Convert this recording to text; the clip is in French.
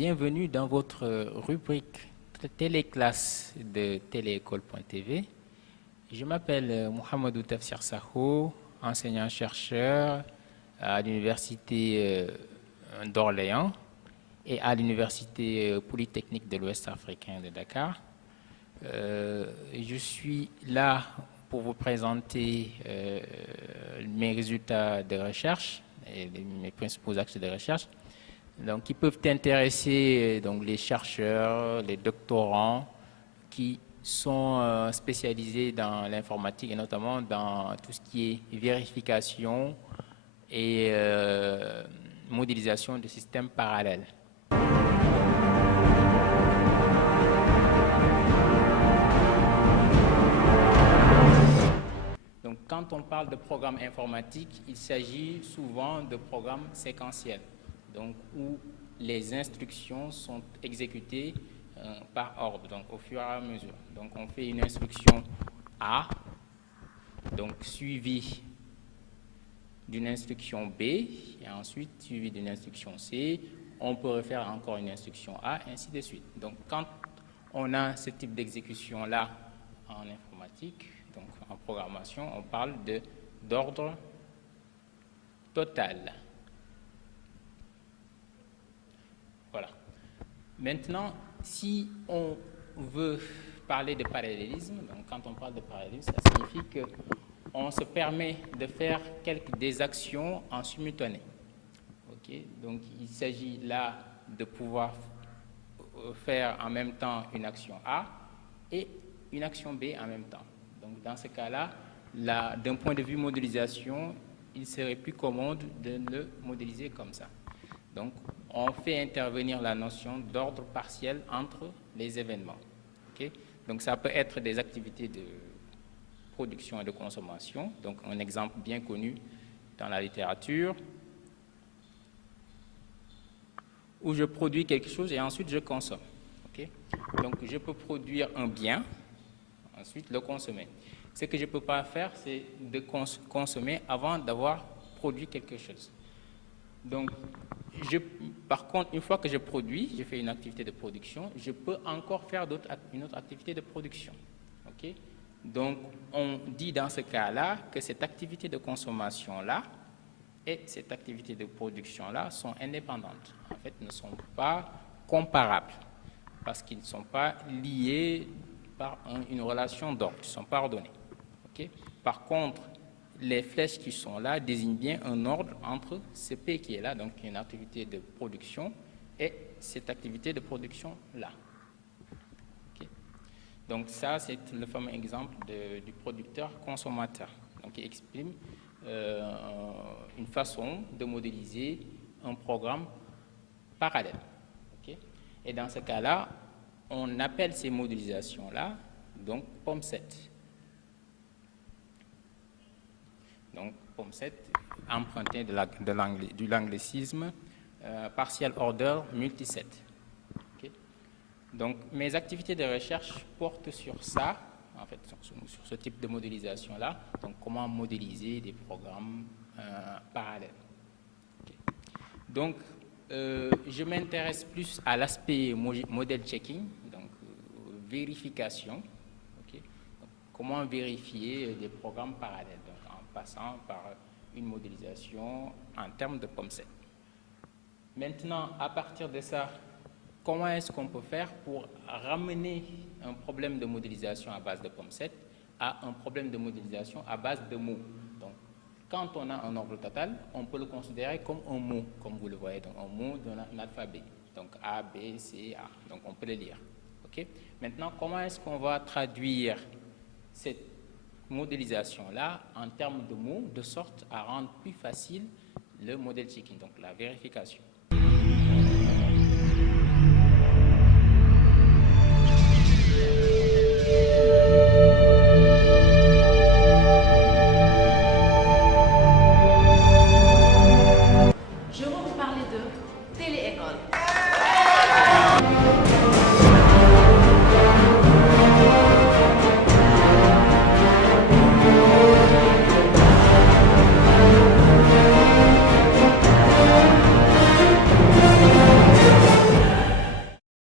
bienvenue dans votre rubrique téléclasse de téléécole.tv. Je m'appelle Mohamedou Tafsir Sakho, enseignant-chercheur à l'Université d'Orléans et à l'Université polytechnique de l'Ouest africain de Dakar. Je suis là pour vous présenter mes résultats de recherche et mes principaux axes de recherche, donc, qui peuvent intéresser donc, les chercheurs, les doctorants qui sont spécialisés dans l'informatique et notamment dans tout ce qui est vérification et modélisation de systèmes parallèles. Donc, quand on parle de programme informatique, il s'agit souvent de programmes séquentiels, donc où les instructions sont exécutées par ordre, donc au fur et à mesure. Donc, on fait une instruction A, donc suivie d'une instruction B, et ensuite suivie d'une instruction C. On peut refaire encore une instruction A, ainsi de suite. Donc, quand on a ce type d'exécution-là en informatique, donc en programmation, on parle d'ordre total. Voilà. Maintenant, si on veut parler de parallélisme, donc quand on parle de parallélisme, ça signifie qu'on se permet de faire des actions en simultané. Okay? Donc, il s'agit là de pouvoir faire en même temps une action A et une action B en même temps. Donc, dans ce cas-là, d'un point de vue modélisation, il serait plus commode de le modéliser comme ça. Donc, on fait intervenir la notion d'ordre partiel entre les événements. Okay? Donc, ça peut être des activités de production et de consommation. Donc, un exemple bien connu dans la littérature, où je produis quelque chose et ensuite je consomme. Okay? Donc, je peux produire un bien, ensuite le consommer. Ce que je ne peux pas faire, c'est de consommer avant d'avoir produit quelque chose. Donc, par contre, une fois que je produis, je fais une activité de production, je peux encore faire une autre activité de production. Okay? Donc, on dit dans ce cas-là que cette activité de consommation-là et cette activité de production-là sont indépendantes. En fait, ne sont pas comparables parce qu'ils ne sont pas liés par une relation d'ordre, ils ne sont pas ordonnés. Okay? Par contre, les flèches qui sont là désignent bien un ordre entre ce P qui est là, donc une activité de production, et cette activité de production-là. Okay? Donc ça, c'est le fameux exemple du producteur-consommateur, donc qui exprime une façon de modéliser un programme parallèle. Okay? Et dans ce cas-là, on appelle ces modélisations-là donc POM7. Donc, POM7, emprunté du l'anglicisme partial order multiset. Okay? Donc, mes activités de recherche portent sur ça, en fait, sur ce type de modélisation-là. Donc, comment modéliser des programmes parallèles. Okay? Donc, je m'intéresse plus à l'aspect model checking, donc vérification. Okay? Donc, comment vérifier des programmes parallèles, donc, en passant par une modélisation en termes de POM7. Maintenant, à partir de ça, comment est-ce qu'on peut faire pour ramener un problème de modélisation à base de POM7 à un problème de modélisation à base de mots? Donc, quand on a un ordre total, on peut le considérer comme un mot, comme vous le voyez, donc un mot d'un alphabet. Donc A, B, C, A. Donc on peut le lire. Okay? Maintenant, comment est-ce qu'on va traduire cette modélisation-là en termes de mots, de sorte à rendre plus facile le model checking, donc la vérification? Je vais vous parler de téléécole.